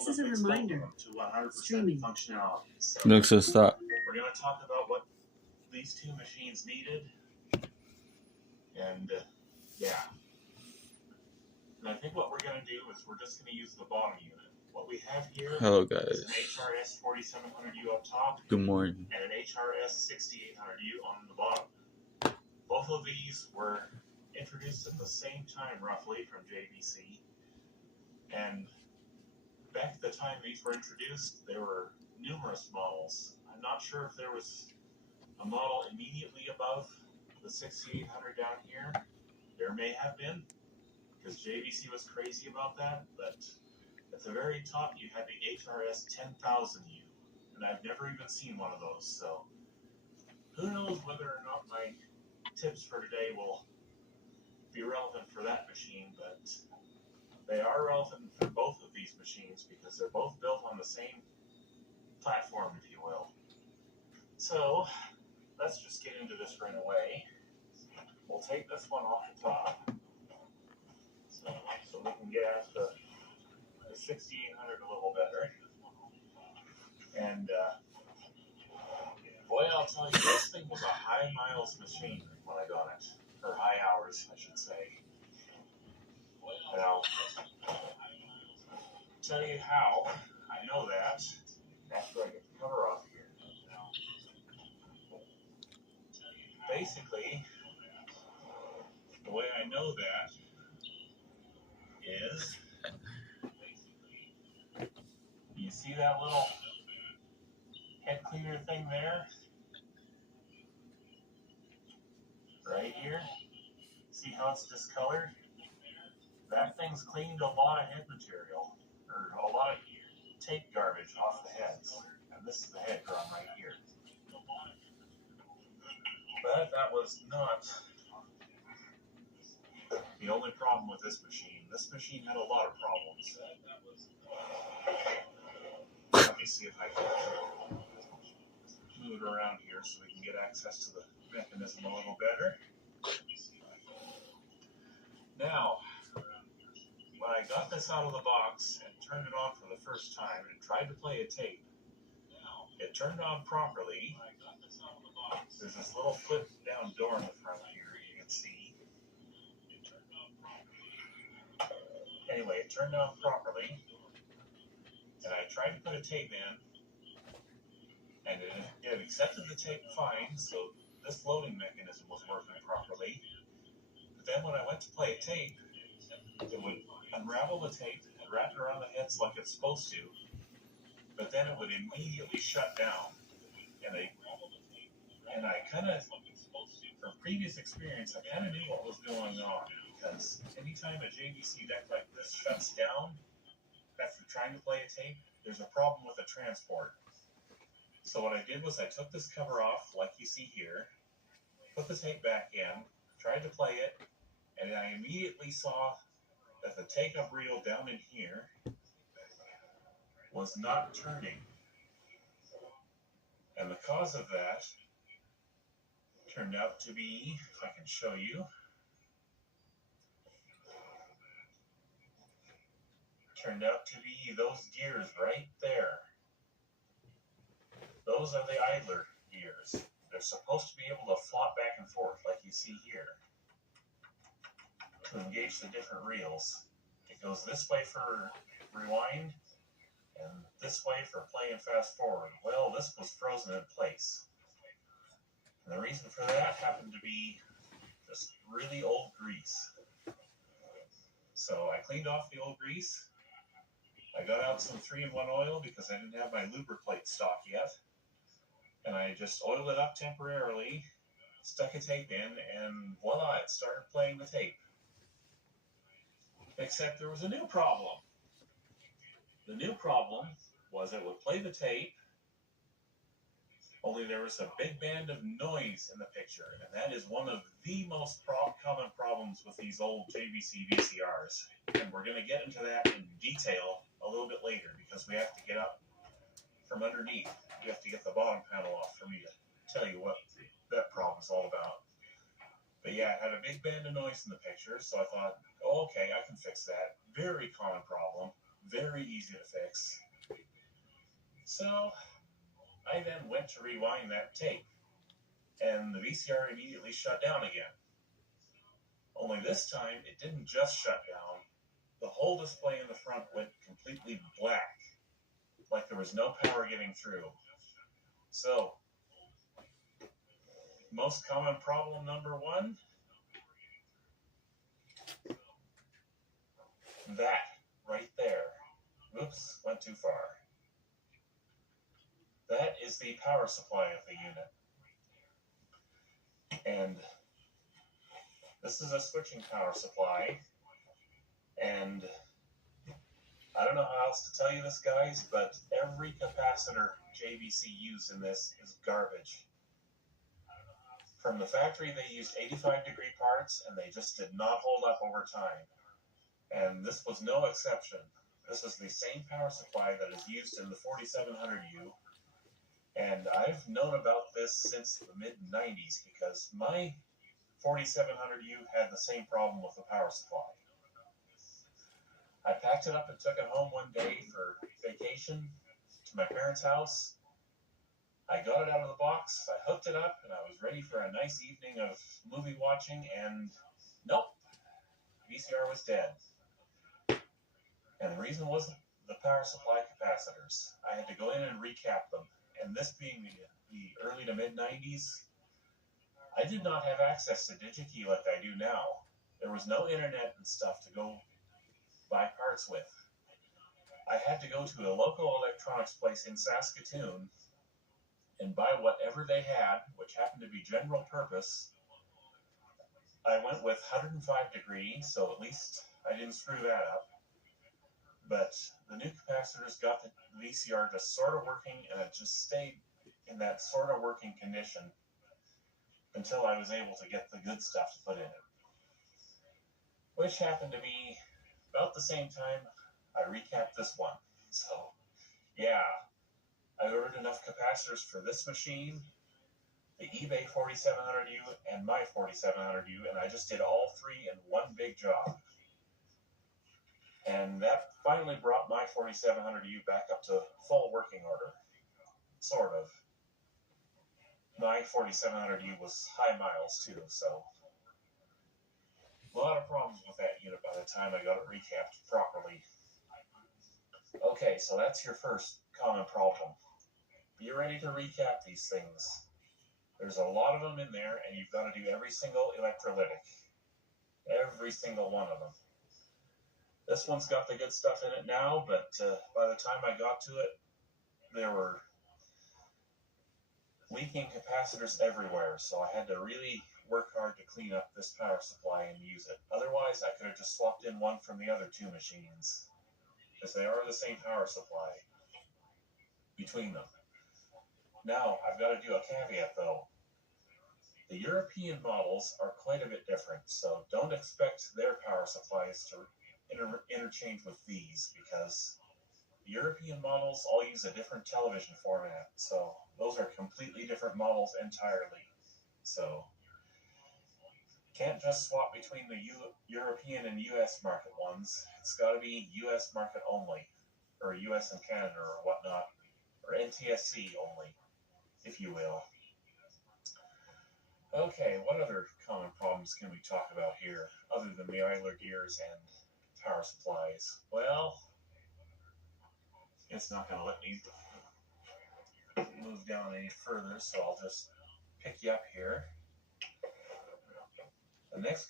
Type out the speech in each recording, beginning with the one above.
able to fix both of them to 100% functionality. So Looks so stop. we're going to talk about what these two machines needed, and yeah. And I think what we're going to do is we're just going to use the bottom unit. What we have here Hello, is guys. an HRS 4700U up top. Good morning. And an HRS 6800U on the bottom. Both of these were introduced at the same time, roughly, from JVC. And back at the time these were introduced, there were numerous models. I'm not sure if there was a model immediately above the 6800 down here. There may have been, because JVC was crazy about that, but at the very top you had the HRS 10,000U, and I've never even seen one of those, so who knows whether or not my tips for today will be relevant for that machine, but they are relevant for both of these machines because they're both built on the same platform, if you will. So let's just get into this right away. We'll take this one off the top so we can get at the 6800 a little better. And boy, I'll tell you, this thing was a high miles machine when I got it, or high hours, I should say. And I'll tell you how I know that after I get the cover off here. Basically, the way I know that is, you see that little head cleaner thing there? Right here? See how it's discolored? That thing's cleaned a lot of head material, or a lot of tape garbage off the heads. And this is the head drum right here. But that was not the only problem with this machine. This machine had a lot of problems. Let me see if I can move it around here so we can get access to the mechanism a little better. Now, when I got this out of the box and turned it on for the first time and tried to play a tape, it turned on properly. There's this little flip down door in the front here, you can see. Anyway, it turned on properly, and I tried to put a tape in, and it accepted the tape fine, so this loading mechanism was working properly. But then when I went to play a tape, it would unravel the tape and wrap it around the heads like it's supposed to, but then it would immediately shut down. And I kind of, from previous experience, I kind of knew what was going on, because anytime a JVC deck like this shuts down after trying to play a tape, there's a problem with the transport. So what I did was I took this cover off, like you see here, put the tape back in, tried to play it, and I immediately saw that the take-up reel down in here was not turning. And the cause of that turned out to be, if I can show you, turned out to be those gears right there. Those are the idler gears. They're supposed to be able to flop back and forth like you see here to engage the different reels. It goes this way for rewind and this way for play and fast forward. Well, this was frozen in place. And the reason for that happened to be just really old grease. So I cleaned off the old grease. I got out some 3-in-1 oil because I didn't have my Lubriplate stock yet. And I just oiled it up temporarily, stuck a tape in, and voila, it started playing the tape. Except there was a new problem. The new problem was it would play the tape, only there was a big band of noise in the picture, and that is one of the most common problems with these old JVC VCRs. And we're going to get into that in detail a little bit later, because we have to get up from underneath. We have to get the bottom panel off for me to tell you what that problem is all about. But yeah, it had a big band of noise in the picture, so I thought, oh, okay, I can fix that. Very common problem. very easy to fix. So I then went to rewind that tape, and the VCR immediately shut down again. Only this time, it didn't just shut down. The whole display in the front went completely black, like there was no power getting through. So, most common problem number one, that right there. Oops, went too far. That is the power supply of the unit. And this is a switching power supply. And I don't know how else to tell you this, guys, but every capacitor JVC used in this is garbage. From the factory, they used 85-degree parts, and they just did not hold up over time. And this was no exception. This is the same power supply that is used in the 4700U, and I've known about this since the mid-90s because my 4700U had the same problem with the power supply. I packed it up and took it home one day for vacation to my parents' house. I got it out of the box, I hooked it up, and I was ready for a nice evening of movie watching, and nope, VCR was dead. And the reason was the power supply capacitors. I had to go in and recap them. And this being the early to mid-90s, I did not have access to DigiKey like I do now. There was no internet and stuff to go buy parts with. I had to go to a local electronics place in Saskatoon and buy whatever they had, which happened to be general purpose. I went with 105-degree, so at least I didn't screw that up. But the new capacitors got the VCR just sort of working, and it just stayed in that sort of working condition until I was able to get the good stuff to put in it. Which happened to be about the same time I recapped this one. So, yeah, I ordered enough capacitors for this machine, the eBay 4700U, and my 4700U, and I just did all three in one big job. And that finally brought my 4700U back up to full working order. Sort of. My 4700U was high miles too, so a lot of problems with that unit by the time I got it recapped properly. Okay, so that's your first common problem. Be ready to recap these things. There's a lot of them in there, and you've got to do every single electrolytic. Every single one of them. This one's got the good stuff in it now, but by the time I got to it, there were leaking capacitors everywhere, so I had to really work hard to clean up this power supply and use it. Otherwise, I could have just swapped in one from the other two machines, because they are the same power supply between them. Now, I've got to do a caveat, though. The European models are quite a bit different, so don't expect their power supplies to interchange with these, because the European models all use a different television format, so those are completely different models entirely. So, can't just swap between the European and US market ones. It's got to be US market only, or US and Canada or whatnot, or NTSC only, if you will. Okay, what other common problems can we talk about here, other than the idler gears and power supplies? Well, it's not going to let me move down any further, so I'll just pick you up here. The next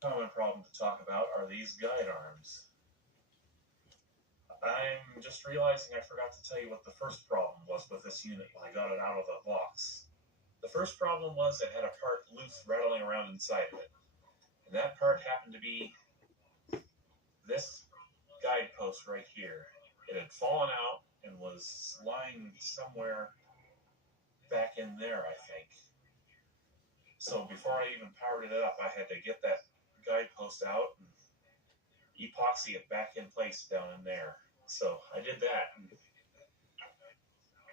common problem to talk about are these guide arms. I'm just realizing I forgot to tell you what the first problem was with this unit when I got it out of the box. The first problem was it had a part loose rattling around inside of it. And that part happened to be this guidepost right here. It had fallen out and was lying somewhere back in there, I think. So before I even powered it up, I had to get that guidepost out and epoxy it back in place down in there. So I did that. And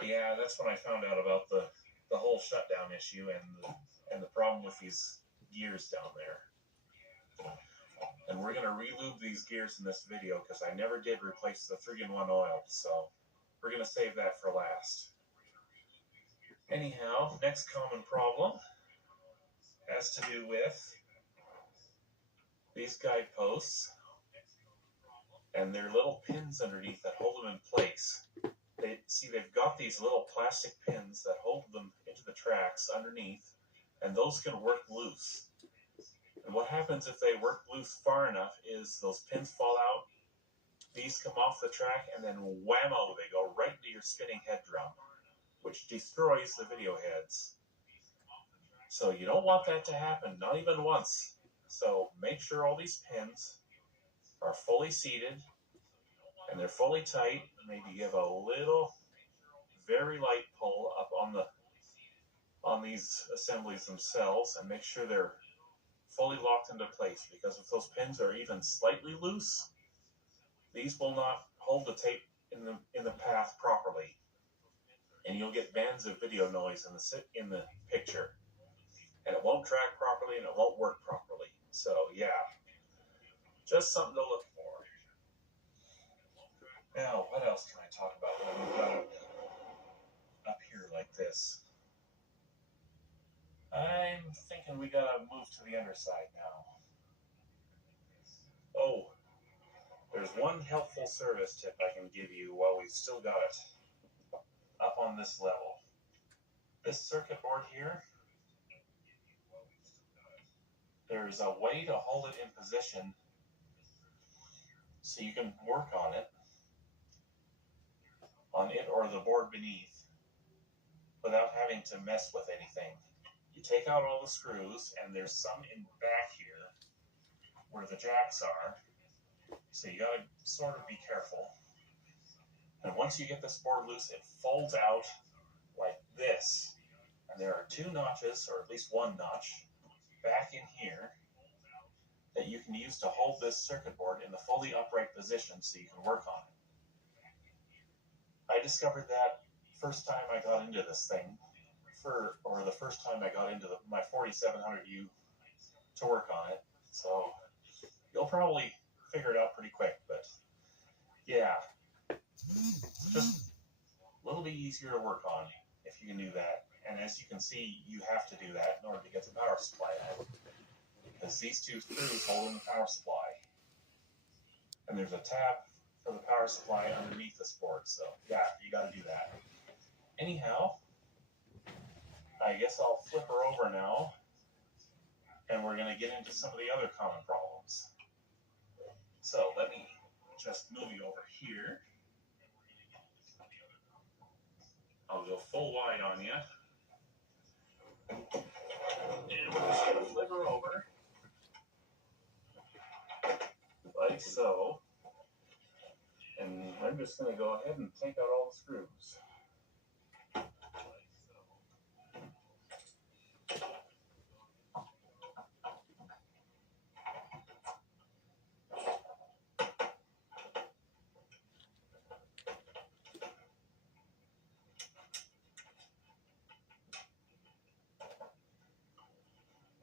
yeah, that's when I found out about the whole shutdown issue and the problem with these gears down there. And we're going to re-lube these gears in this video because I never did replace the 3-in-1 oil, so we're going to save that for last. Anyhow, next common problem has to do with these guideposts and their little pins underneath that hold them in place. They've got these little plastic pins that hold them into the tracks underneath, and those can work loose. And what happens if they work loose far enough is those pins fall out, these come off the track, and then whammo, they go right into your spinning head drum, which destroys the video heads. So you don't want that to happen, not even once. So make sure all these pins are fully seated and they're fully tight. Maybe give a little, very light pull up on these assemblies themselves and make sure they're fully locked into place, because if those pins are even slightly loose, these will not hold the tape in the path properly, and you'll get bands of video noise in the picture, and it won't track properly and it won't work properly. So yeah, just something to look for. Now, what else can I talk about when we've got it up here like this? I'm thinking we gotta move to the underside now. Oh, there's one helpful service tip I can give you while we've still got it up on this level. This circuit board here, there's a way to hold it in position so you can work on it or the board beneath without having to mess with anything. You take out all the screws, and there's some in back here where the jacks are, so you gotta sort of be careful. And once you get this board loose, it folds out like this, and there are 2 notches, or at least 1 notch, back in here that you can use to hold this circuit board in the fully upright position so you can work on it. I discovered that first time I got into this thing, or the first time I got into my 4700U to work on it. So you'll probably figure it out pretty quick, but yeah, just a little bit easier to work on if you can do that. And as you can see, you have to do that in order to get the power supply out, because these 2 screws hold in the power supply. And there's a tab for the power supply underneath this board, so yeah, you got to do that. Anyhow, I guess I'll flip her over now, and we're going to get into some of the other common problems. So let me just move you over here. I'll go full wide on you. And we're just going to flip her over, like so. And I'm just going to go ahead and take out all the screws.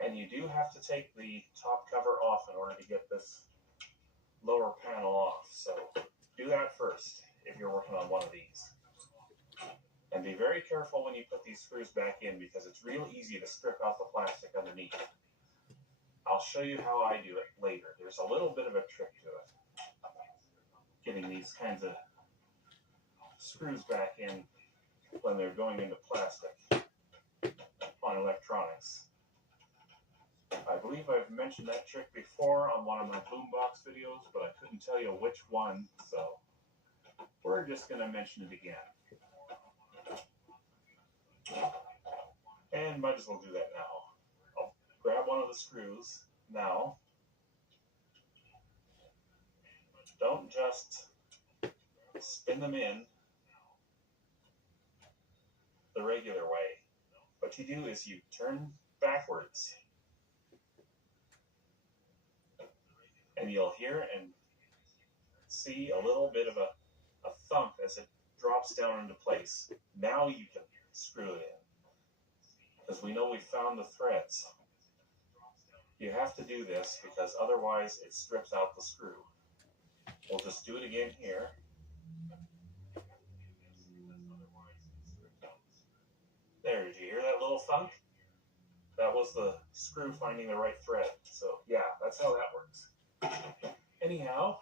And you do have to take the top cover off in order to get this lower panel off. So do that first if you're working on one of these. And be very careful when you put these screws back in, because it's real easy to strip out the plastic underneath. I'll show you how I do it later. There's a little bit of a trick to it, getting these kinds of screws back in when they're going into plastic on electronics. I believe I've mentioned that trick before on one of my boombox videos, but I couldn't tell you which one, so we're just going to mention it again. And might as well do that now. I'll grab one of the screws now. Don't just spin them in the regular way. What you do is you turn backwards. And you'll hear and see a little bit of a thump as it drops down into place. Now you can screw it in, because we know we found the threads. You have to do this because otherwise it strips out the screw. We'll just do it again here. There, did you hear that little thump? That was the screw finding the right thread. So yeah, that's how that works. Anyhow,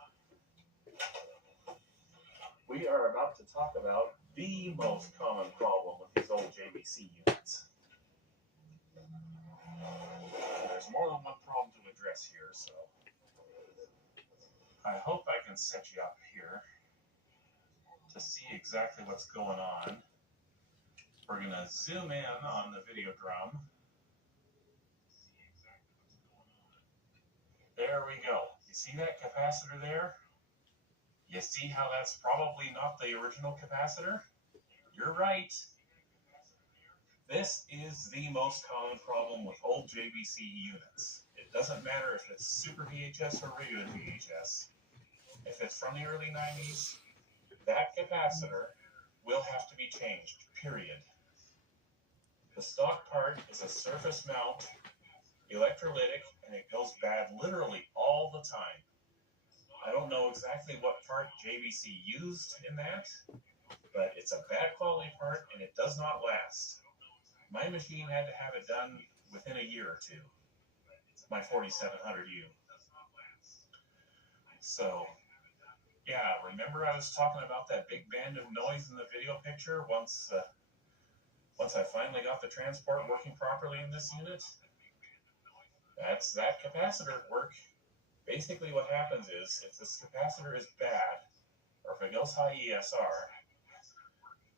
we are about to talk about the most common problem with these old JVC units. There's more than one problem to address here, so I hope I can set you up here to see exactly what's going on. We're going to zoom in on the video drum. There we go. You see that capacitor there? You see how that's probably not the original capacitor? You're right. This is the most common problem with old JVC units. It doesn't matter if it's Super VHS or regular VHS. If it's from the early 90s, that capacitor will have to be changed, period. The stock part is a surface mount electrolytic, and it goes bad literally all the time. I don't know exactly what part JVC used in that, but it's a bad quality part and it does not last. My machine had to have it done within a year or two. My 4700U. So, yeah, remember I was talking about that big band of noise in the video picture once I finally got the transport working properly in this unit? That's that capacitor at work. Basically what happens is, if this capacitor is bad, or if it goes high ESR,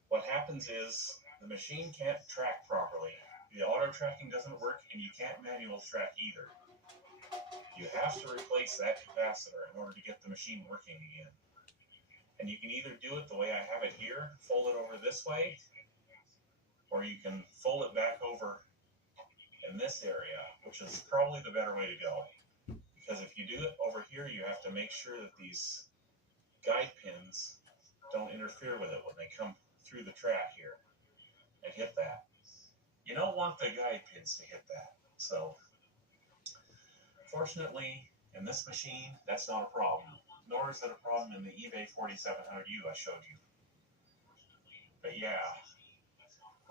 what happens is the machine can't track properly. The auto tracking doesn't work, and you can't manual track either. You have to replace that capacitor in order to get the machine working again. And you can either do it the way I have it here, fold it over this way, or you can fold it back over in this area, which is probably the better way to go. Because if you do it over here, you have to make sure that these guide pins don't interfere with it when they come through the track here and hit that. You don't want the guide pins to hit that. So, fortunately, in this machine, that's not a problem. Nor is it a problem in the eBay 4700U I showed you. But yeah,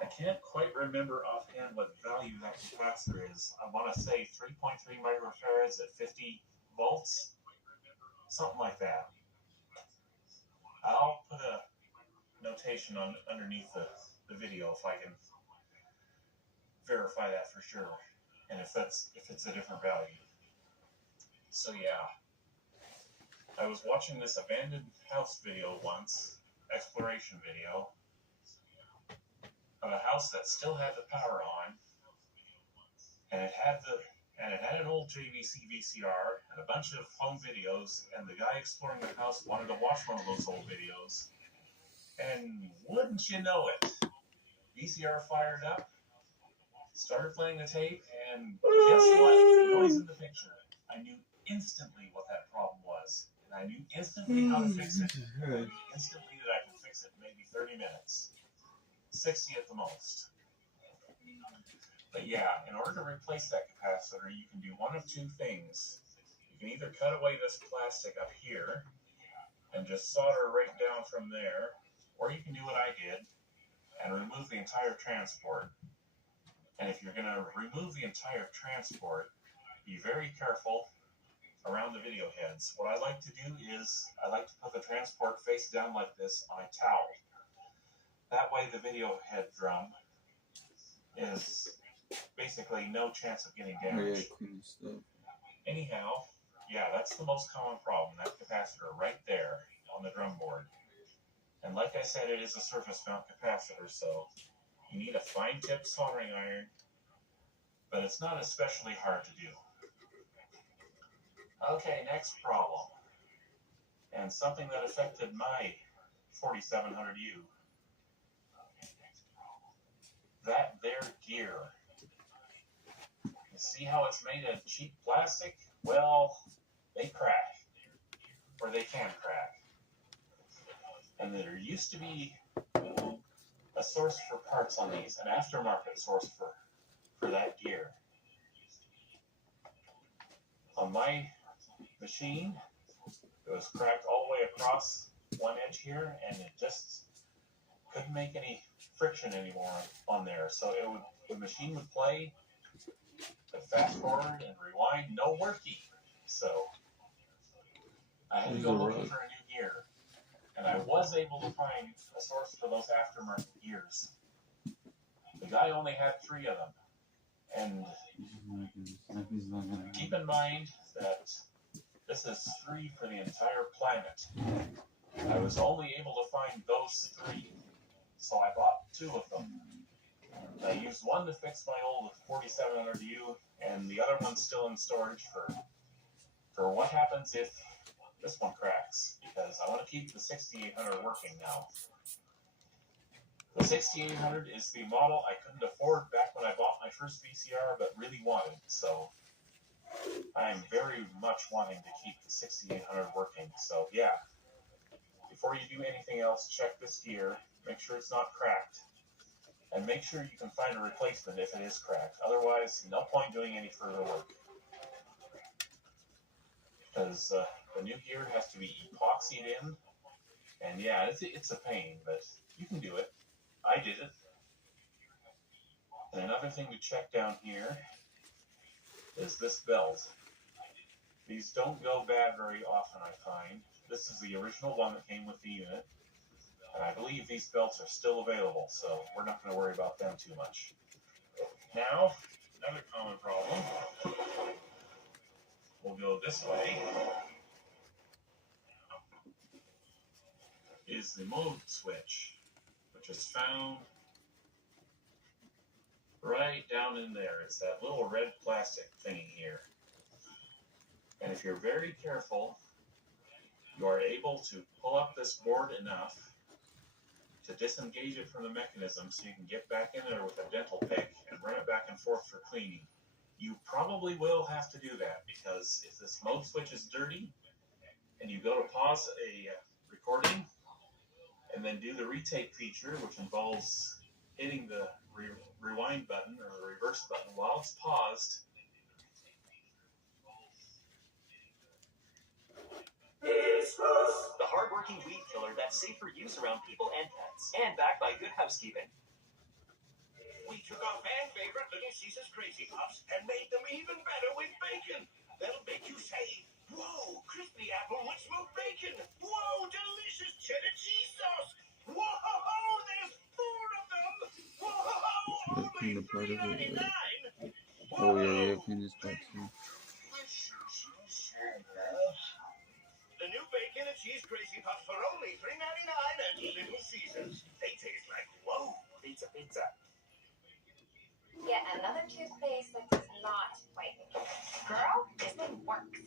I can't quite remember offhand what value that capacitor is. I want to say 3.3 microfarads at 50 volts. Something like that. I'll put a notation on underneath the video if I can verify that for sure. And if it's a different value. So yeah. I was watching this abandoned house video once, exploration video, of a house that still had the power on, and it had an old JVC VCR and a bunch of home videos, and the guy exploring the house wanted to watch one of those old videos. And wouldn't you know it, VCR fired up, started playing the tape, and guess what? Noise in the picture. I knew instantly what that problem was, and I knew instantly how to fix it. I knew instantly that I could fix it in maybe 30 minutes. 60 at the most. But yeah, in order to replace that capacitor, you can do one of two things. You can either cut away this plastic up here and just solder right down from there, or you can do what I did and remove the entire transport. And if you're going to remove the entire transport, be very careful around the video heads. What I like to do is I like to put the transport face down like this on a towel. That way the video head drum is basically no chance of getting damaged. Anyhow, yeah, that's the most common problem, that capacitor right there on the drum board. And like I said, it is a surface mount capacitor, so You need a fine tip soldering iron, but it's not especially hard to do. Okay, next problem. And something that affected my 4700U. That there gear. You see how it's made of cheap plastic? Well, they crack. Or they can crack. And there used to be a source for parts on these, an aftermarket source for that gear. On my machine, it was cracked all the way across one edge here, and it just couldn't make any friction anymore on there. So the machine would play, but fast forward and rewind, no worky. So I had to go looking for a new gear, and I was able to find a source for those aftermarket gears. The guy only had 3 of them, and keep in mind that this is 3 for the entire planet. I was only able to find those 3, so I bought 2 of them. I used one to fix my old 4700U, and the other one's still in storage for what happens if this one cracks, because I want to keep the 6800 working now. The 6800 is the model I couldn't afford back when I bought my first VCR, but really wanted, so I'm very much wanting to keep the 6800 working. So yeah, before you do anything else, check this gear, make sure it's not cracked, and make sure you can find a replacement if it is cracked. Otherwise, no point doing any further work. Because the new gear has to be epoxied in, and yeah, it's a pain, but you can do it. I did it. And another thing to check down here is this belt. These don't go bad very often, I find. This is the original one that came with the unit, and I believe these belts are still available, so we're not going to worry about them too much. Now, another common problem. We'll go this way. Is the mode switch, which is found right down in there. It's that little red plastic thing here. And if you're very careful, you are able to pull up this board enough to disengage it from the mechanism so you can get back in there with a dental pick and run it back and forth for cleaning. You probably will have to do that, because if this mode switch is dirty and you go to pause a recording and then do the retake feature, which involves hitting the rewind button or the reverse button while it's paused, the hard-working weed killer that's safe for use around people and pets, and backed by Good Housekeeping. We took our fan favorite Little Caesars Crazy Puffs and made them even better with bacon. They'll make you say, "Whoa, crispy apple with smoked bacon. Whoa, delicious cheddar cheese sauce. Whoa, there's 4 of them. Whoa, only $3.99. Oh yeah, I've seen this part too. The new bacon and cheese Crazy Puffs for only $3.99 at Little Caesars. They taste like whoa. Pizza. Yet another toothpaste that does not whiten. Girl, this thing works.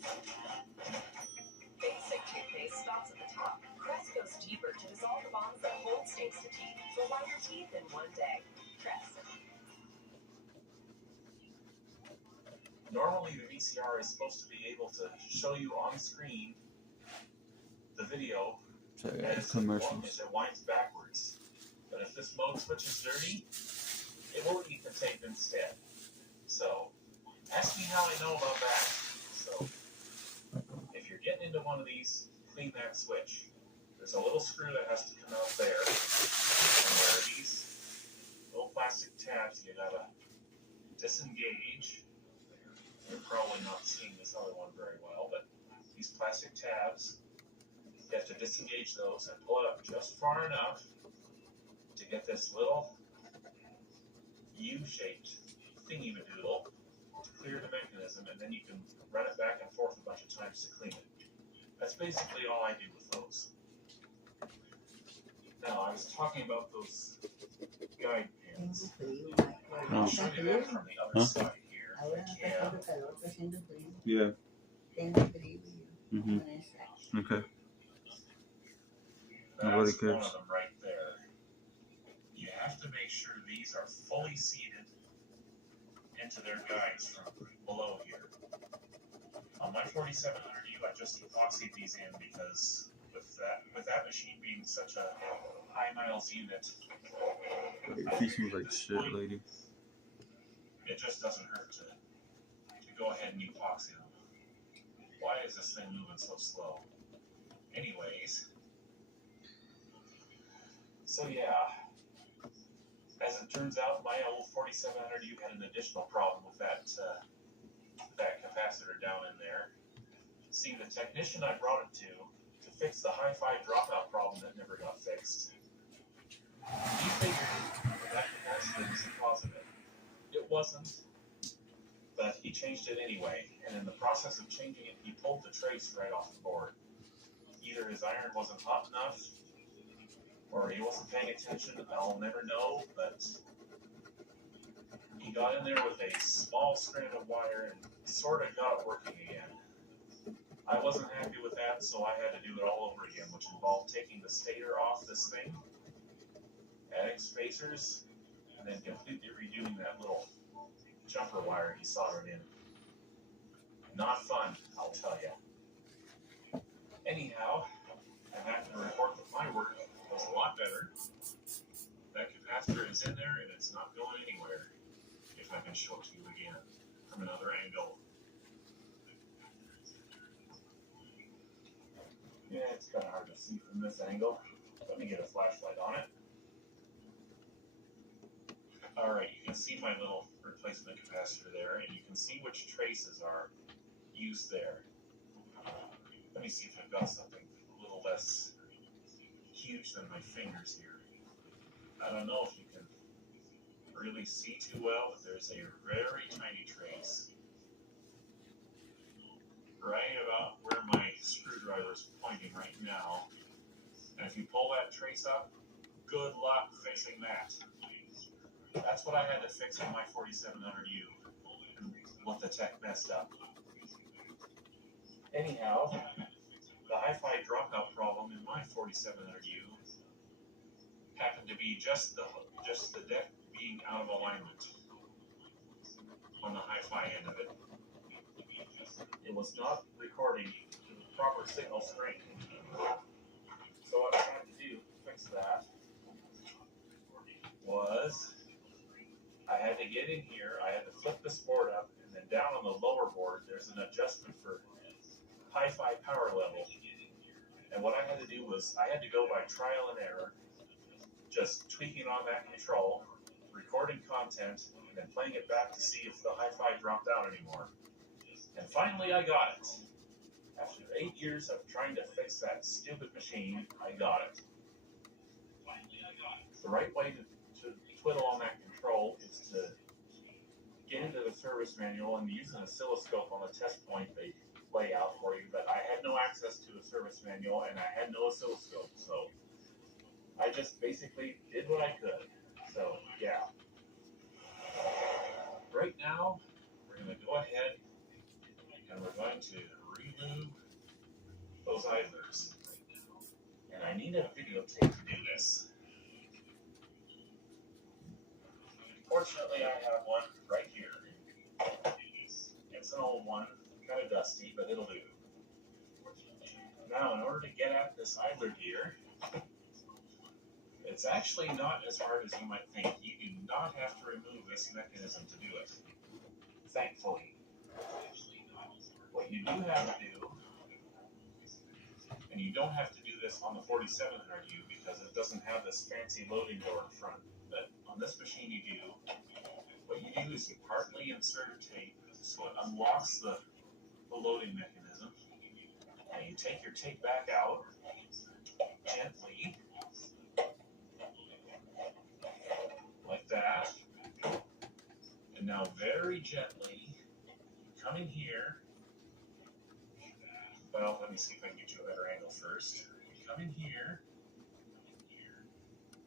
Basic toothpaste stops at the top. Crest goes deeper to dissolve the bonds that hold stains to teeth for whiter teeth in one day. Crest. normally the VCR is supposed to be able to show you on screen the video as it winds backwards. But if this mode switch is dirty, it will eat the tape instead. So, ask me how I know about that. So, if you're getting into one of these, clean that switch. There's a little screw that has to come out there. And there are these little plastic tabs you gotta disengage. You're probably not seeing this other one very well, but these plastic tabs, you have to disengage those and pull it up just far enough to get this little U-shaped thingy-madoodle to clear the mechanism, and then you can run it back and forth a bunch of times to clean it. That's basically all I do with those. Now, I was talking about those guide pins. seconds. frío, I'll Michael. show Está you frío. that from the other Huh? side here. Ahora no está haciendo calor, está haciendo frío. Yeah. Tengo frío. Mhm. Amanece. Okay. Nobody That's one cares. of them right there. You have to make sure these are fully seated into their guides from below here. On my 4700U, I just epoxied these in because with that machine being such a high miles unit, He smells like shit, lady. it just doesn't hurt to go ahead and epoxy them. Why is this thing moving so slow? Anyways, so yeah, as it turns out, my old 4700U had an additional problem with that capacitor down in there. See, the technician I brought it to fix the hi-fi dropout problem that never got fixed, he figured that capacitor was the cause of it. It wasn't, but he changed it anyway, and in the process of changing it, he pulled the trace right off the board. Either his iron wasn't hot enough, or he wasn't paying attention, I'll never know, but he got in there with a small strand of wire and sort of got it working again. I wasn't happy with that, so I had to do it all over again, which involved taking the stator off this thing, adding spacers, and then completely redoing that little jumper wire he soldered in. Not fun, I'll tell you. Anyhow, I'm happy to report that my work was a lot better. That capacitor is in there and it's not going anywhere. If I can show it to you again from another angle. Yeah, it's kind of hard to see from this angle. Let me get a flashlight on it. Alright, you can see my little replacement capacitor there, and you can see which traces are used there. Let me see if I've got something a little less huge than my fingers here. I don't know if you can really see too well, but there's a very tiny trace right about where my screwdriver is pointing right now. And if you pull that trace up, good luck fixing that. That's what I had to fix on my 4700U. What the tech messed up. Anyhow, the hi-fi dropout problem in my 4700U happened to be just the deck being out of alignment on the hi-fi end of it. It was not recording to the proper signal strength. So what I had to do to fix that was I had to get in here, I had to flip this board up, and then down on the lower board there's an adjustment for hi-fi power level. And what I had to do was I had to go by trial and error, just tweaking on that control, recording content, and then playing it back to see if the hi-fi dropped out anymore. And finally I got it. After 8 years of trying to fix that stupid machine, I got it. The right way to twiddle on that control is to get into the service manual and use an oscilloscope on the test point they lay out for you, but I had no access to a service manual and I had no oscilloscope, so I just basically did what I could. So, yeah. Right now, we're going to go ahead and we're going to remove those idlers. And I need a videotape to do this. Fortunately, I have one right here. It's an old one, kind of dusty, but it'll do. Now, in order to get at this idler gear, it's actually not as hard as you might think. You do not have to remove this mechanism to do it. Thankfully. What you do have to do, and you don't have to do this on the 4700U because it doesn't have this fancy loading door in front, but on this machine you do. What you do is you partly insert tape so it unlocks the loading mechanism, and you take your tape back out gently, like that, and now very gently come in here. Well, let me see if I can get you a better angle first. You come in here,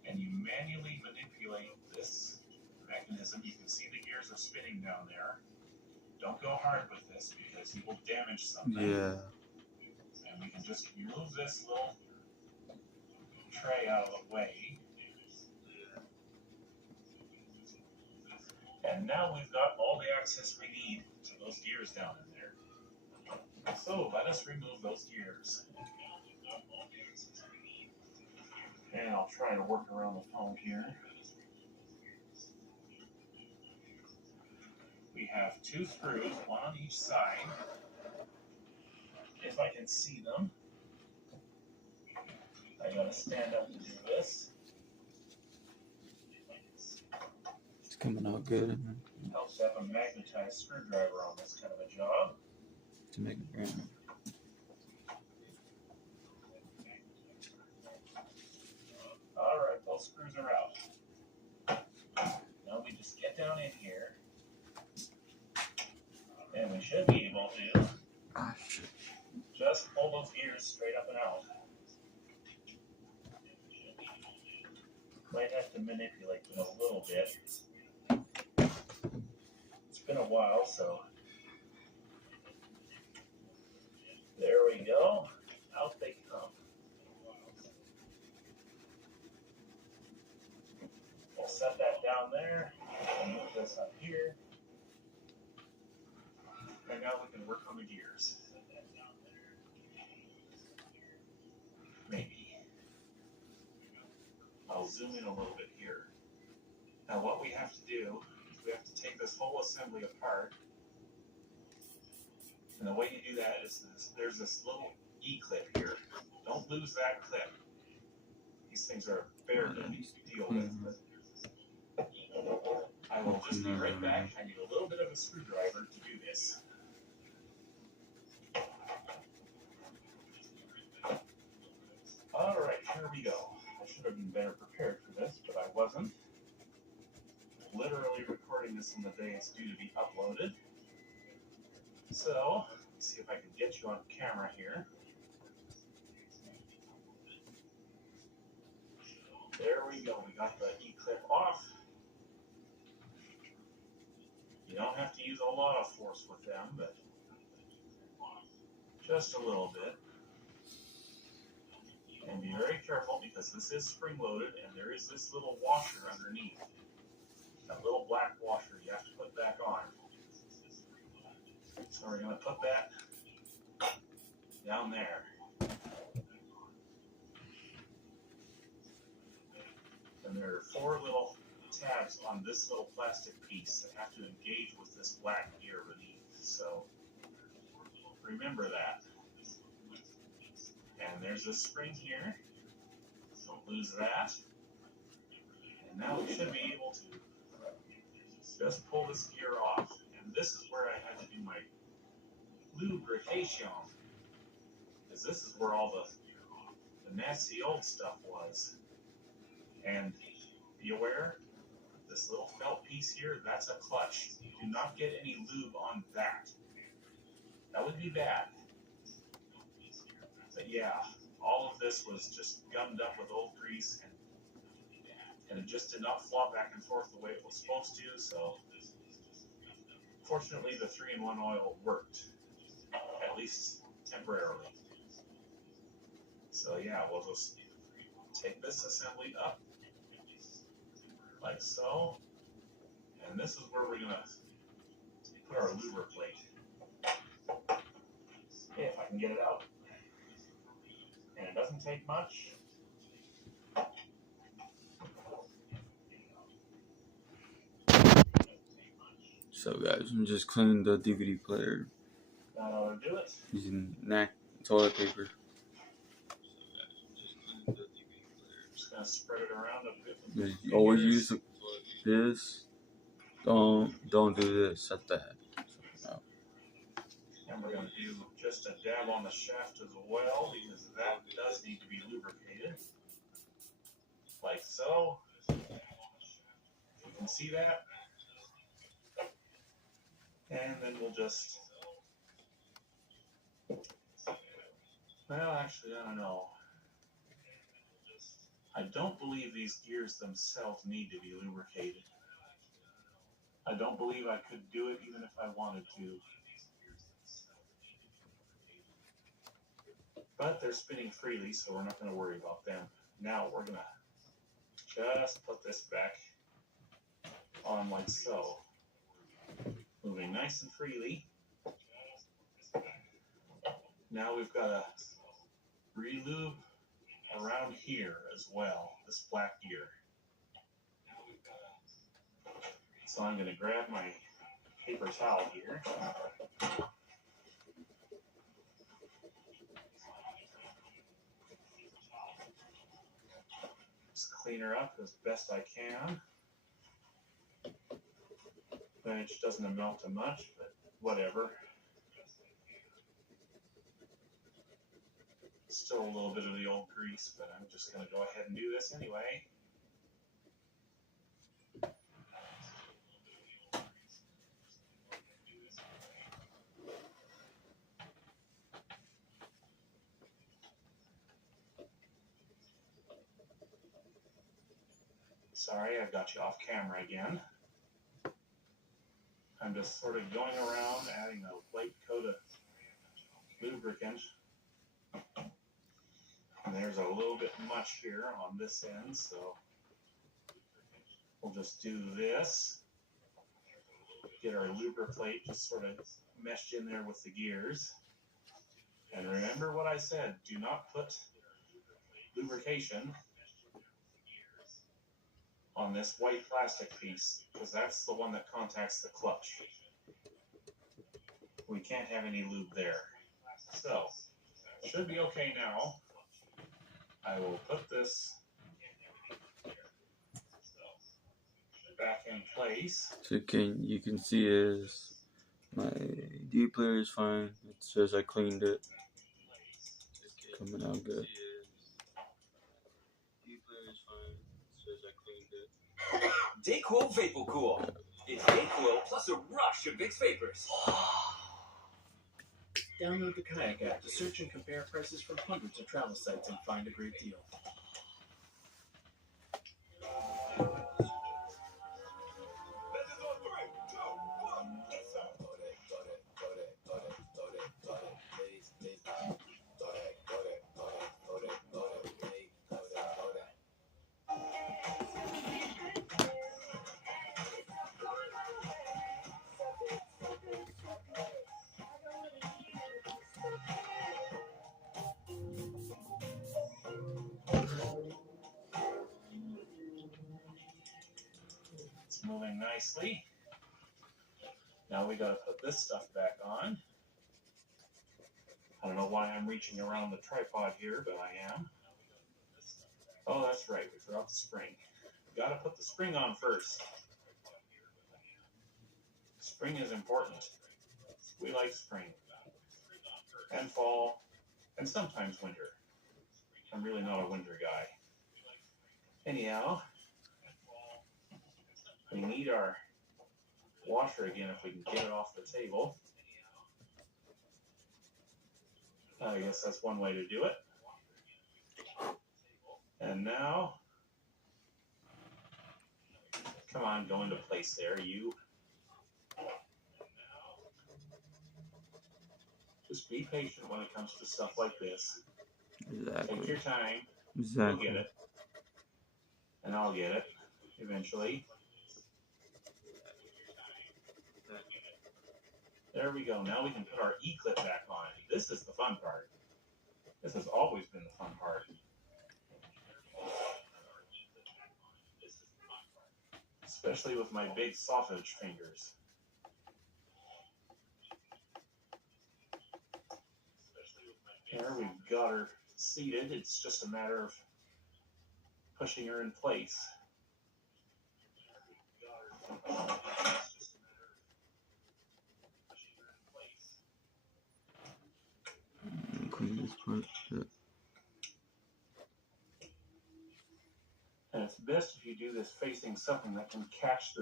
and you manually manipulate this mechanism. You can see the gears are spinning down there. Don't go hard with this because you will damage something. Yeah. And we can just move this little tray out of the way. And now we've got all the access we need to those gears down in there. So let us remove those gears. And I'll try to work around the phone here. We have 2 screws, one on each side. If I can see them. I gotta stand up to do this. It's coming out good. Helps to have a magnetized screwdriver on this kind of a job. To make it burn. Alright, both screws are out. Now we just get down in here. And we should be able to Ah, shit. just pull those gears straight up and out. Might have to manipulate them a little bit. It's been a while, so there we go. Out they come. We'll set that down there. We'll move this up here. And now we can work on the gears. Maybe. I'll zoom in a little bit here. Now what we have to do is we have to take this whole assembly apart. And the way you do that is there's this little E-clip here. Don't lose that clip. These things are a bear to deal with. I will just be right back. I need a little bit of a screwdriver to do this. Alright, here we go. I should have been better prepared for this, but I wasn't. Literally recording this on the day it's due to be uploaded. So, let's see if I can get you on camera here. There we go. We got the E-clip off. You don't have to use a lot of force with them, but just a little bit. And be very careful because this is spring-loaded and there is this little washer underneath. That little black washer you have to put back on. So we're going to put that down there. And there are 4 little tabs on this little plastic piece that have to engage with this black gear beneath. So remember that. And there's a spring here. Don't lose that. And now we should be able to just pull this gear off. And this is where I had to do my lubrication. Because this is where all the nasty old stuff was. And be aware, this little felt piece here, that's a clutch. Do not get any lube on that. That would be bad. But yeah, all of this was just gummed up with old grease and it just did not flop back and forth the way it was supposed to, so fortunately the 3-in-1 oil worked, at least temporarily. So yeah, we'll just take this assembly up like so, and this is where we're gonna put our luber plate. Okay, if I can get it out. And it doesn't take much. So guys, I'm just cleaning the DVD player That ought to do it. using toilet paper. Just gonna spread it around a bit. Just always use this. Don't do this at that. And we're gonna do just a dab on the shaft as well because that does need to be lubricated. Like so. You can see that. And then we'll just, well, actually, I don't know. I don't believe these gears themselves need to be lubricated. I don't believe I could do it even if I wanted to. But they're spinning freely, so we're not going to worry about them. Now we're going to just put this back on like so. Moving nice and freely. Now we've got to relube around here as well, this black gear. So I'm going to grab my paper towel here. Just clean her up as best I can. Which doesn't amount to much, but whatever. Still a little bit of the old grease, but I'm just going to go ahead and do this anyway. Sorry, I've got you off camera again. I'm just sort of going around adding a light coat of lubricant. And there's a little bit much here on this end, so we'll just do this. Get our lubricate just sort of meshed in there with the gears. And remember what I said, do not put lubrication on this white plastic piece, because that's the one that contacts the clutch. We can't have any lube there. So, should be okay now. I will put this back in place. So you can see is my D player is fine. It says I cleaned it. It's coming out good. Dayquil Vapor Cool. It's Dayquil plus a rush of Vicks Vapors. Download the Kayak app to search and compare prices from hundreds of travel sites and find a great deal. It's moving nicely. Now we gotta put this stuff back on. I don't know why I'm reaching around the tripod here, but I am. Oh, that's right, we forgot the spring. We gotta put the spring on first. Spring is important. We like spring. And fall. And sometimes winter. I'm really not a winter guy. Anyhow, we need our washer again if we can get it off the table. I guess that's one way to do it. And now, come on, go into place there, you. Just be patient when it comes to stuff like this. Exactly. Take your time. Exactly. You'll get it. And I'll get it, eventually. There we go. Now we can put our E-clip back on. This is the fun part. This has always been the fun part. Especially with my big sausage fingers. There, we've got her seated. It's just a matter of pushing her in place. Clean this part. Shit. And it's best if you do this facing something that can catch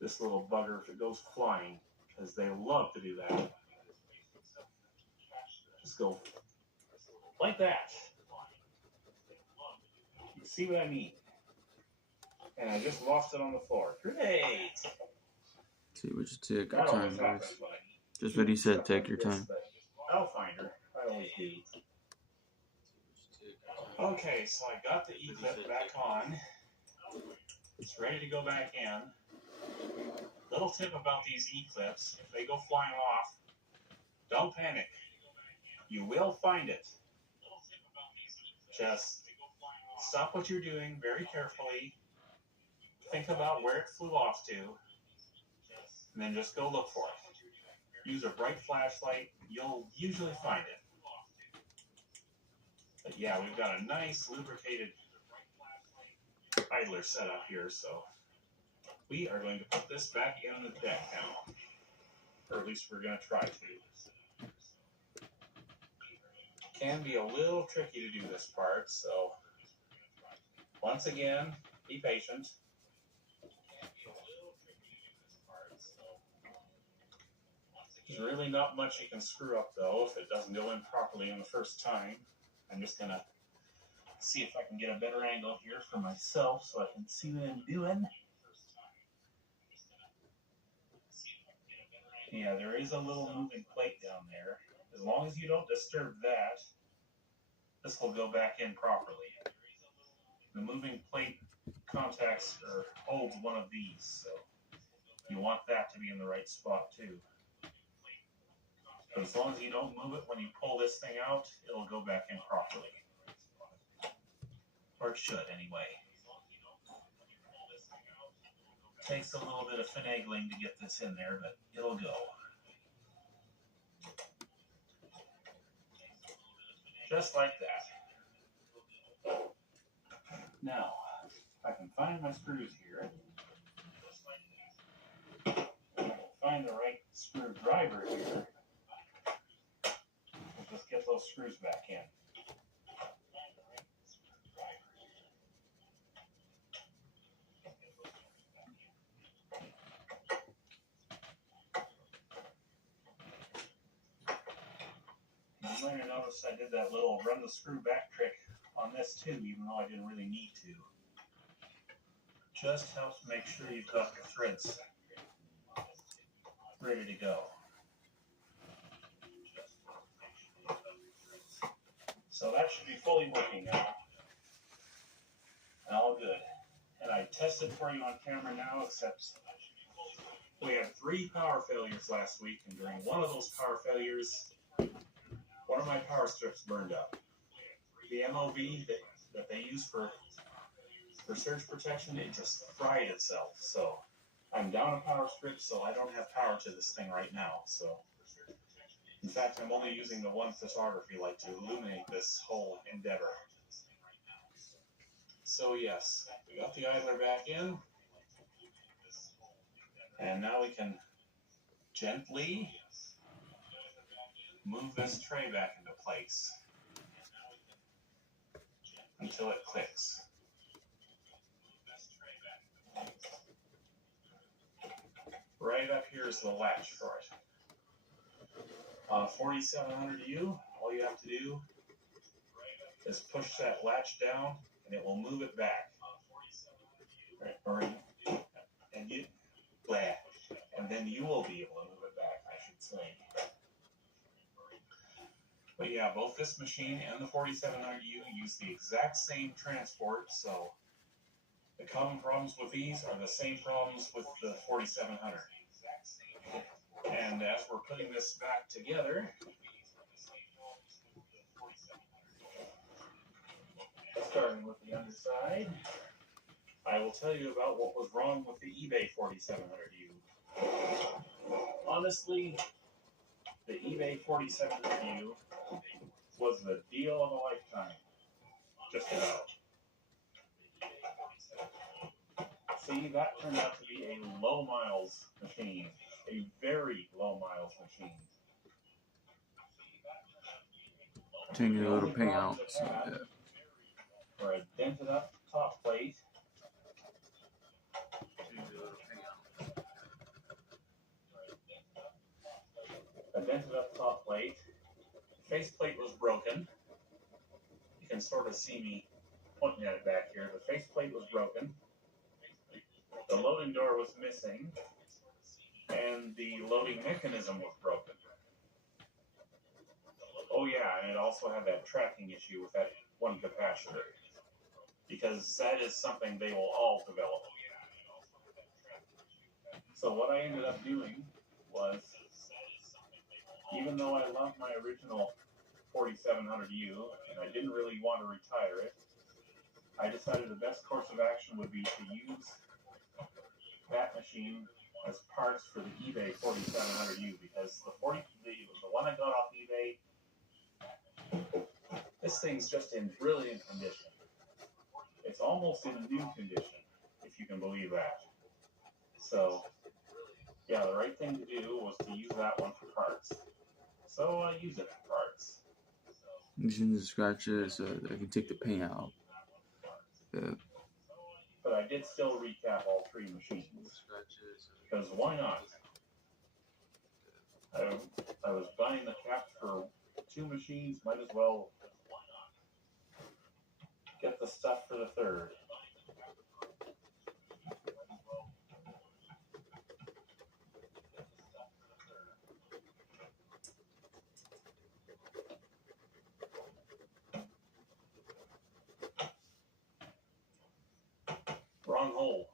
this little bugger if it goes flying, because they love to do that. Just go like that. You see what I mean? And I just lost it on the floor. Great! See, we just take our That time, always guys. happens when I Just what he said, stuff take like your this, time. but I'll find her. I always do. Okay, so I got the E-clip back on. It's ready to go back in. Little tip about these E-clips, if they go flying off, don't panic. You will find it. Just stop what you're doing very carefully. Think about where it flew off to, and then just go look for it. Use a bright flashlight. You'll usually find it. But yeah, we've got a nice lubricated idler set up here, so we are going to put this back in the deck now. Or at least we're going to try to. Can be a little tricky to do this part, so once again, be patient. There's really not much you can screw up though if it doesn't go in properly on the first time. I'm just gonna see if I can get a better angle here for myself so I can see what I'm doing. Yeah, there is a little moving plate down there. As long as you don't disturb that, this will go back in properly. The moving plate contacts or holds one of these, so you want that to be in the right spot too. But as long as you don't move it when you pull this thing out, it'll go back in properly. Or it should, anyway. Takes a little bit of finagling to get this in there, but it'll go. Just like that. Now, if I can find my screws here, find the right screwdriver here, we'll just get those screws back in. You might have noticed I did that little run the screw back trick on this too, even though I didn't really need to. Just helps make sure you've got your threads ready to go. So that should be fully working now. And all good. And I tested for you on camera now, except we had 3 power failures last week, and during one of those power failures, one of my power strips burned up. The MOV that they use for surge protection, it just fried itself. So I'm down a power strip, so I don't have power to this thing right now. So in fact, I'm only using the one photography light to illuminate this whole endeavor. So yes, we got the idler back in, and now we can gently move this tray back into place until it clicks. Right up here is the latch for it. 4700U, all you have to do is push that latch down and it will move it back. Right, and then you will be able to move it back, I should say. But yeah, both this machine and the 4700U use the exact same transport, so the common problems with these are the same problems with the 4700. And as we're putting this back together, starting with the underside, I will tell you about what was wrong with the eBay 4700U. Honestly, the eBay 4700U was the deal of a lifetime. Just about. See, that turned out to be a low miles machine. A very low miles machine. Taking a little payout. So yeah. For a dented up top plate. A dented up top plate. Face plate was broken. You can sort of see me pointing at it back here. The face plate was broken. The loading door was missing, and the loading mechanism was broken. Oh yeah, and it also had that tracking issue with that one capacitor. Because that is something they will all develop. So what I ended up doing was, even though I love my original 4700U and I didn't really want to retire it, I decided the best course of action would be to use that machine as parts for the eBay 4700U, because the one I got off eBay, this thing's just in brilliant condition. It's almost in new condition, if you can believe that. So, yeah, the right thing to do was to use that one for parts. So I use it for parts. Using the scratches, I can take the paint out. Yeah. But I did still recap all three machines. Because why not? I was buying the cap for two machines, might as well get the stuff for the third. Wrong hole.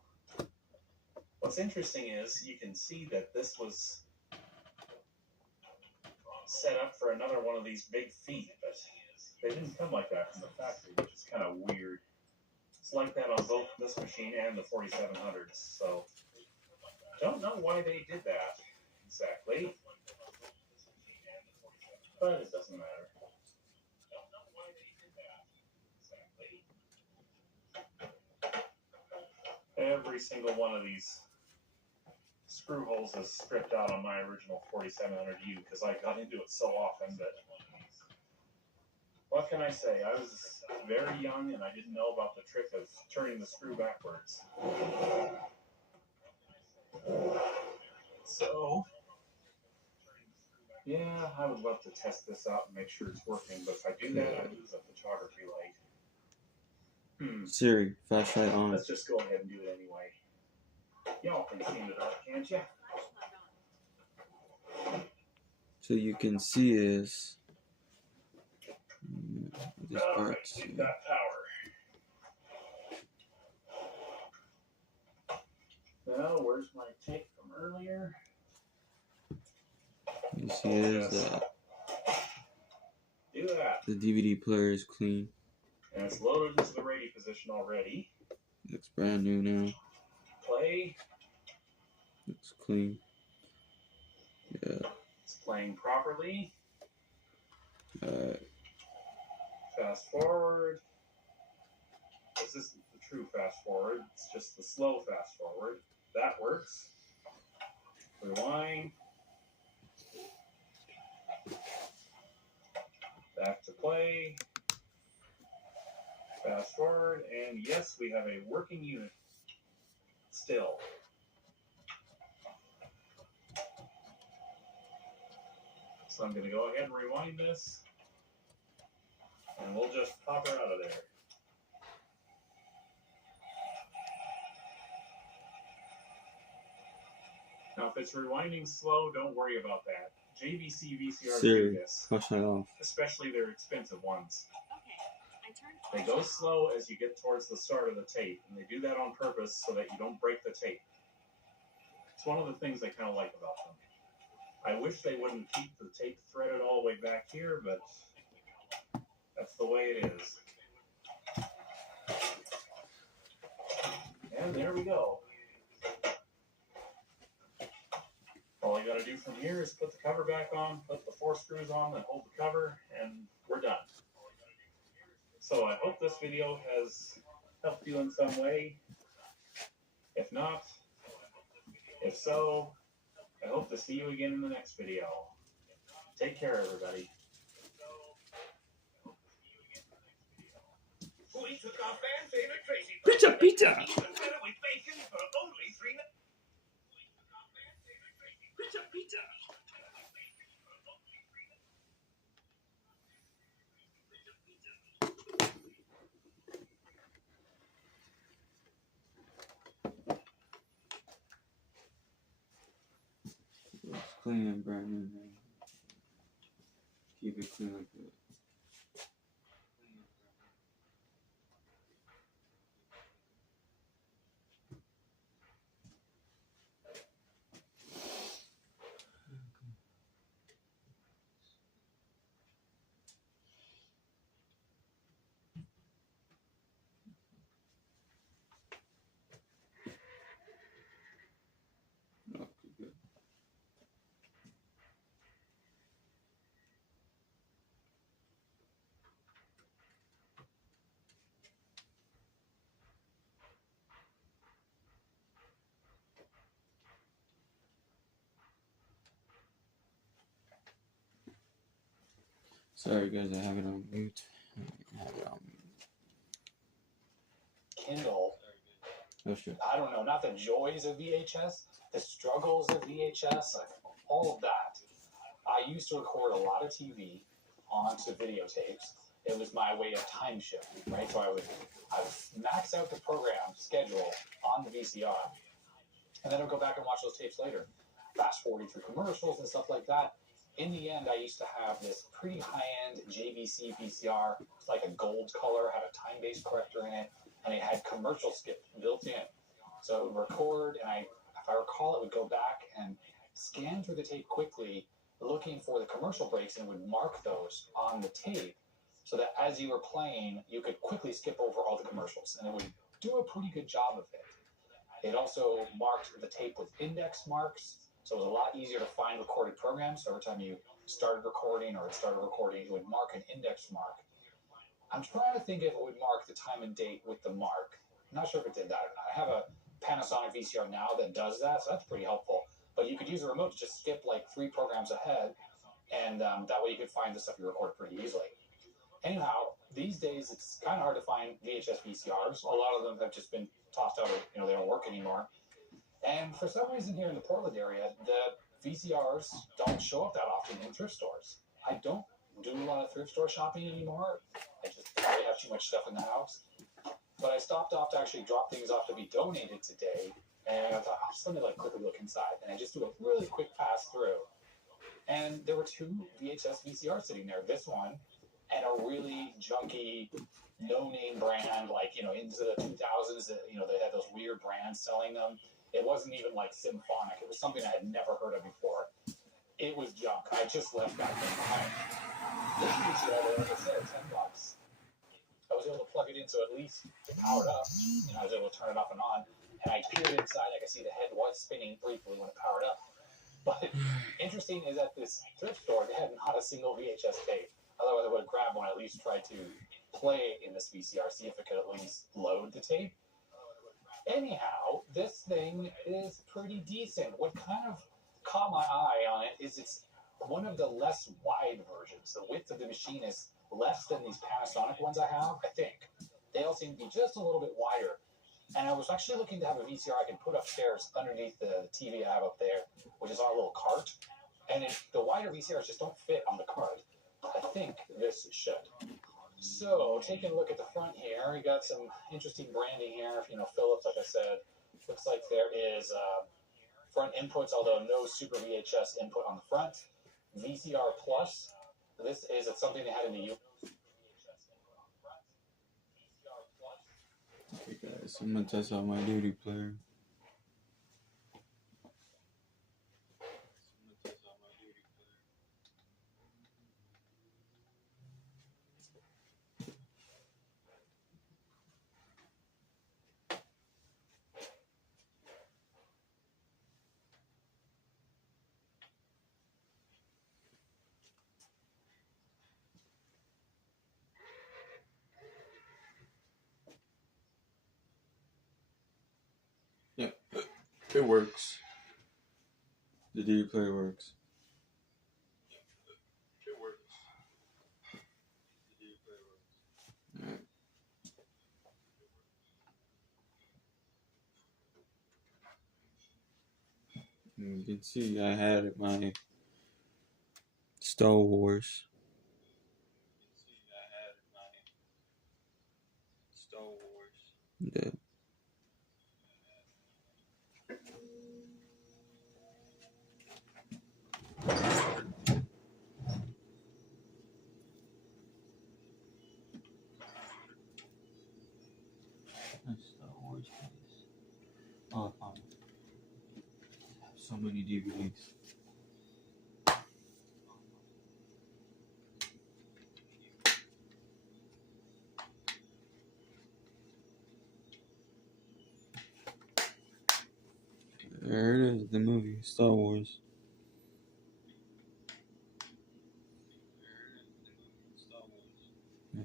What's interesting is you can see that this was set up for another one of these big feet, but they didn't come like that from the factory, which is kind of weird. It's like that on both this machine and the 4700s, so don't know why they did that exactly, but it doesn't matter. Every single one of these screw holes is stripped out on my original 4700U because I got into it so often, but what can I say? I was very young and I didn't know about the trick of turning the screw backwards. So, yeah, I would love to test this out and make sure it's working, but if I do that, I lose a photography light. Siri, flashlight on. Let's just go ahead and do it anyway. Y'all can see in the dark, can't ya? So you can see is this Alright, parts. we've got power. Now, where's my tape from earlier? You see is that Do that. the DVD player is clean. And it's loaded into the ready position already. Looks brand new now. Play. Looks clean. Yeah. It's playing properly. Alright. Fast forward. This isn't the true fast forward. It's just the slow fast forward. That works. Rewind. Back to play. Fast forward, and yes, we have a working unit still. So I'm going to go ahead and rewind this, and we'll just pop her out of there. Now, if it's rewinding slow, don't worry about that. JVC VCRs do Siri, this, flashlight off. especially their expensive ones. They go slow as you get towards the start of the tape, and they do that on purpose so that you don't break the tape. It's one of the things I kind of like about them. I wish they wouldn't keep the tape threaded all the way back here, but that's the way it is. And there we go. All you got to do from here is put the cover back on, put the 4 screws on that hold the cover, and we're done. So I hope this video has helped you in some way. If not, if so, I hope to see you again in the next video. Take care, everybody. We took our fan favorite Tracy Pizza, pizza! even better with bacon for only $3. Pizza, pizza. clean and brand new, man. Keep it clean like that. Okay, good. Sorry guys, I have it on mute. I have it on mute. Kindle. Oh shit. I don't know, not the joys of VHS, the struggles of VHS, like all of that. I used to record a lot of TV onto videotapes. It was my way of time shifting, right? So I would max out the program schedule on the VCR, and then I would go back and watch those tapes later, fast forwarding through commercials and stuff like that. In the end, I used to have this pretty high-end JVC VCR, like a gold color, had a time-based corrector in it, and it had commercial skip built in. So it would record, and if I recall, it would go back and scan through the tape quickly, looking for the commercial breaks, and it would mark those on the tape so that as you were playing, you could quickly skip over all the commercials, and it would do a pretty good job of it. It also marked the tape with index marks, so it was a lot easier to find recorded programs. So every time you started recording or it started recording, it would mark an index mark. I'm trying to think if it would mark the time and date with the mark. I'm not sure if it did that or not. I have a Panasonic VCR now that does that, so that's pretty helpful. But you could use a remote to just skip like 3 programs ahead, and that way you could find the stuff you recorded pretty easily. Anyhow, these days it's kind of hard to find VHS VCRs. A lot of them have just been tossed out, or they don't work anymore. And for some reason here in the Portland area, the VCRs don't show up that often in thrift stores. I don't do a lot of thrift store shopping anymore. I just probably have too much stuff in the house. But I stopped off to actually drop things off to be donated today. And I thought, just let me quickly look inside. And I just do a really quick pass through. And there were 2 VHS VCRs sitting there. This one and a really junky, no-name brand, into the 2000s, they had those weird brands selling them. It wasn't even like Symphonic. It was something I had never heard of before. It was junk. I just left that thing behind. This VCR, like I said, $10. I was able to plug it in so at least it powered up. I was able to turn it off and on. And I peered inside. I could see the head was spinning briefly when it powered up. But interesting is at this thrift store, they had not a single VHS tape. Otherwise, I would have grabbed one, at least tried to play in this VCR, see if it could at least load the tape. Anyhow, this thing is pretty decent. What kind of caught my eye on it is it's one of the less wide versions. The width of the machine is less than these Panasonic ones I have, I think. They all seem to be just a little bit wider. And I was actually looking to have a VCR I can put upstairs underneath the TV I have up there, which is on a little cart. And the wider VCRs just don't fit on the cart. I think this should. So, taking a look at the front here, we got some interesting branding here. Philips, like I said, looks like there is front inputs, although no Super VHS input on the front. VCR Plus. This is something they had in the U. Okay guys, I'm gonna test out my DVD player. Yeah, it works. The DVD player works. It works. The DVD player works. Alright. You can see I had my Star Wars. Yeah. That's Star Wars case. Oh, I found it. I have so many DVDs. There it is, the movie, Star Wars. Yeah.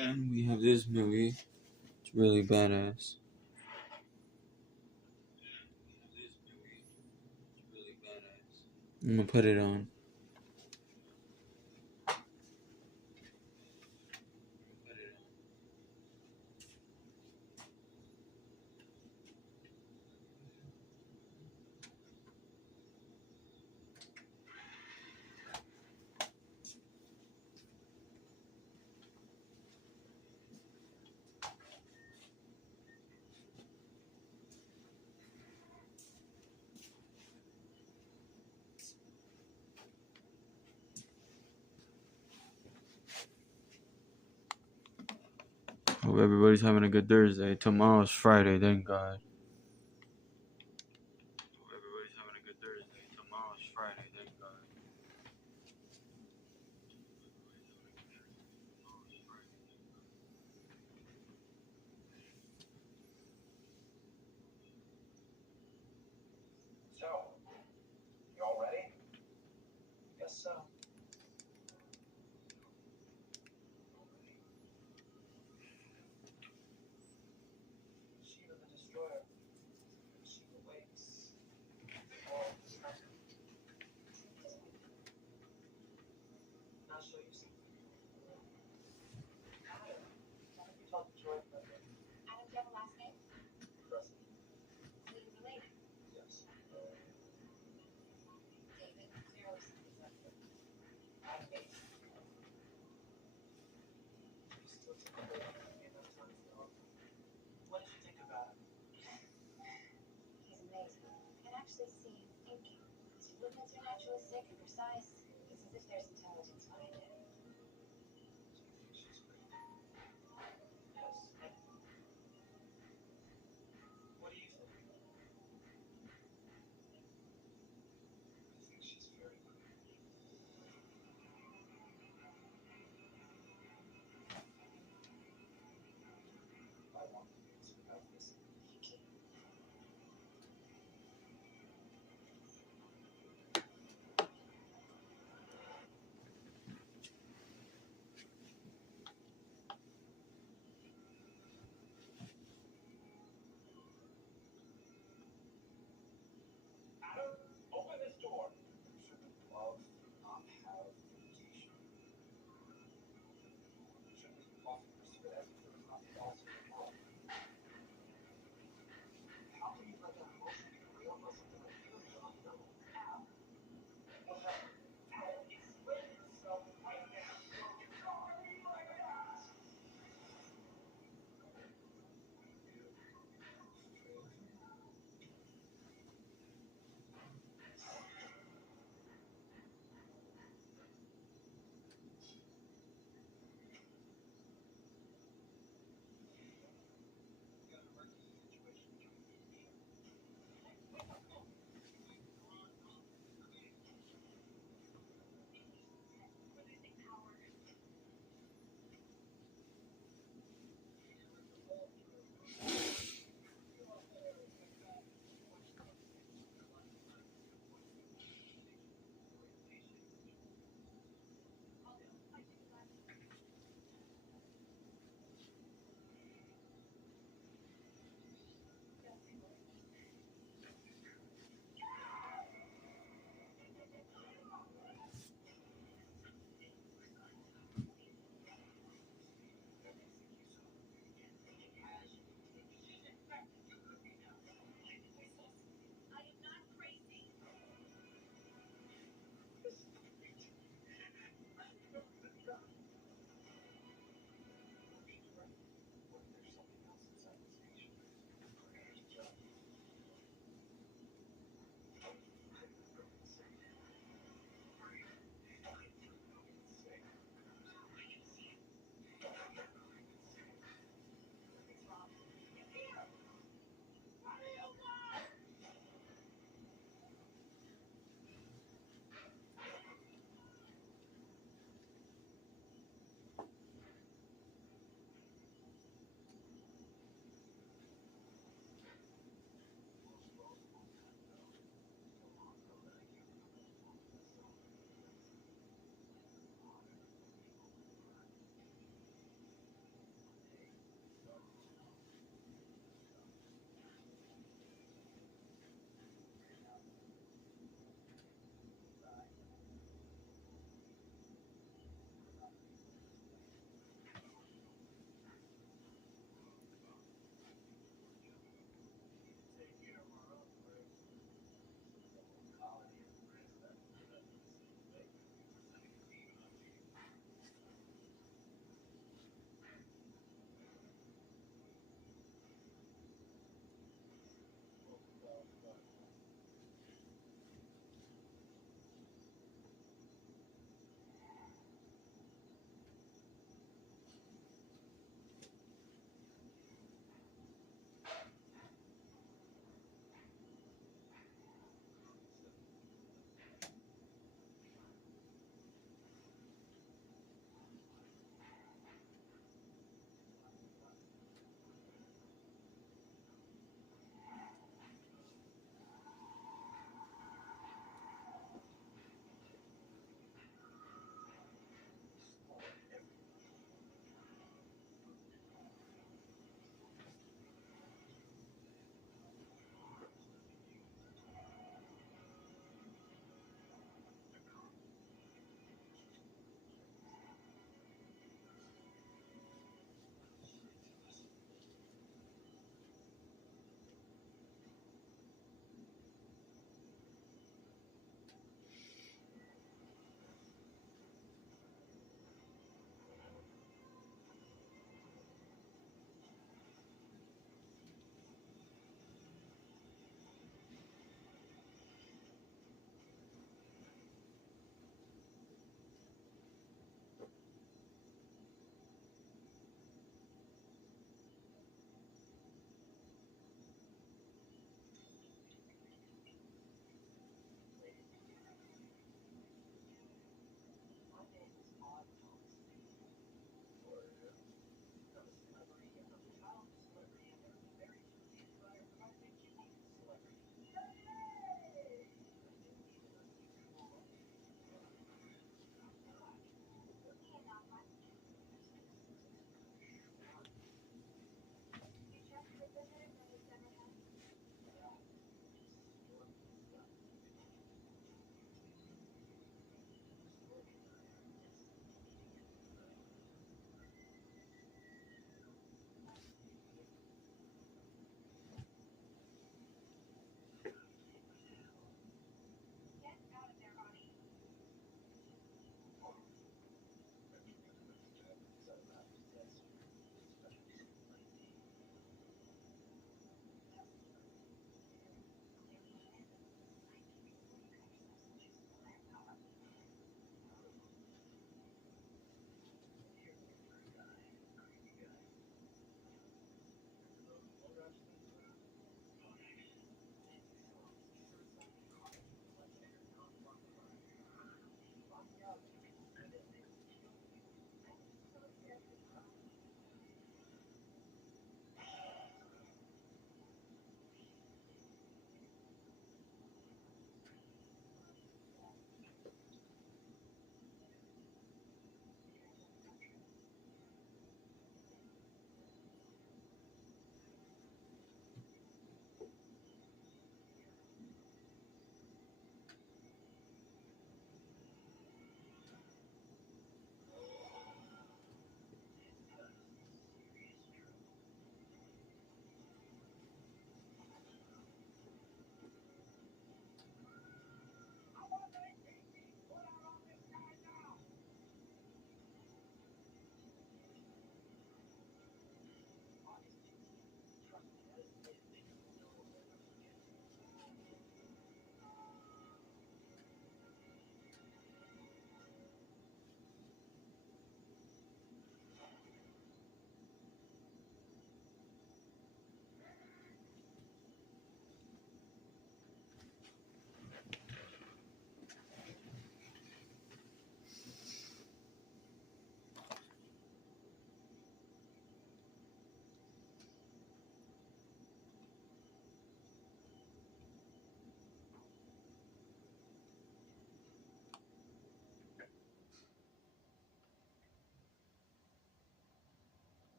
And we have this movie. It's really badass. I'm gonna put it on. Hope everybody's having a good Thursday. Tomorrow's Friday, thank God. Hope everybody's having a good Thursday. Tomorrow's Friday, thank God. So, you all ready? Guess so. Shiva the Destroyer. Shiva wakes. All is nothing. I'll show you something. Adam, why don't you talk to Troy for a bit? Adam, do you have a last name? Preston. So you're related. Yes. David, clearly something's up here. Adam hates you. You still took a break and gave up time for all. What did you think about him? He's amazing. I can actually see him thinking. His movements are naturalistic and precise. It's as if there's intelligence behind it. Do you think she's great? Yes. What do you think? I think she's very good. I want the news without listening. Thank you.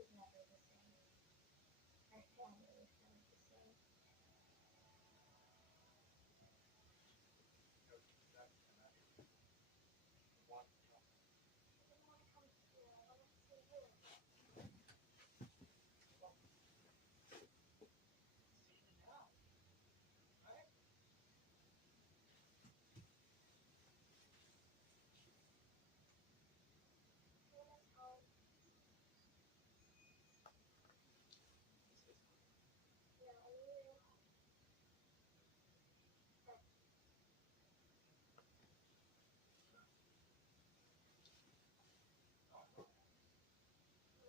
was never the same. Our family was never the same. I didn't want to come here. I wanted to stay here. When it's home. Yeah, I knew.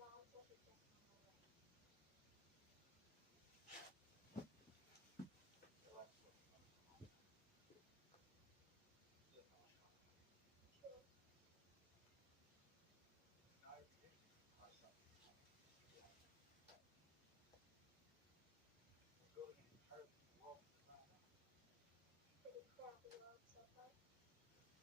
Mom said he just went away. True. Pretty crappy world so far. There's this bunker house where I keep it in the sleep.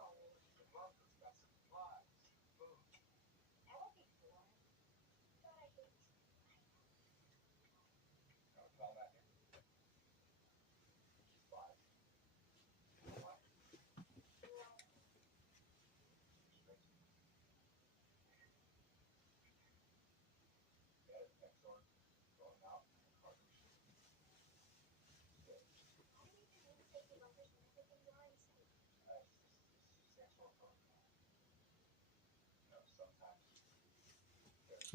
I would be bored, but I hate to. Why do you even need safety bunkers when everything's already safe?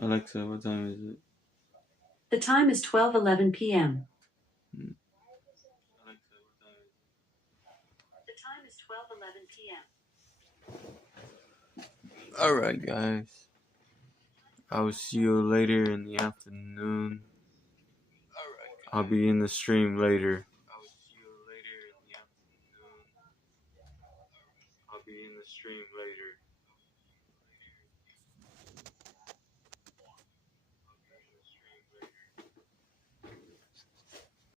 Alexa, what time is it? The time is 12:11 p.m. Why are you so Alexa, what time is it? The time is 12:11 p.m. Alright, guys. I will see you later in the afternoon. I'll be in the stream later. I'll be in the stream later.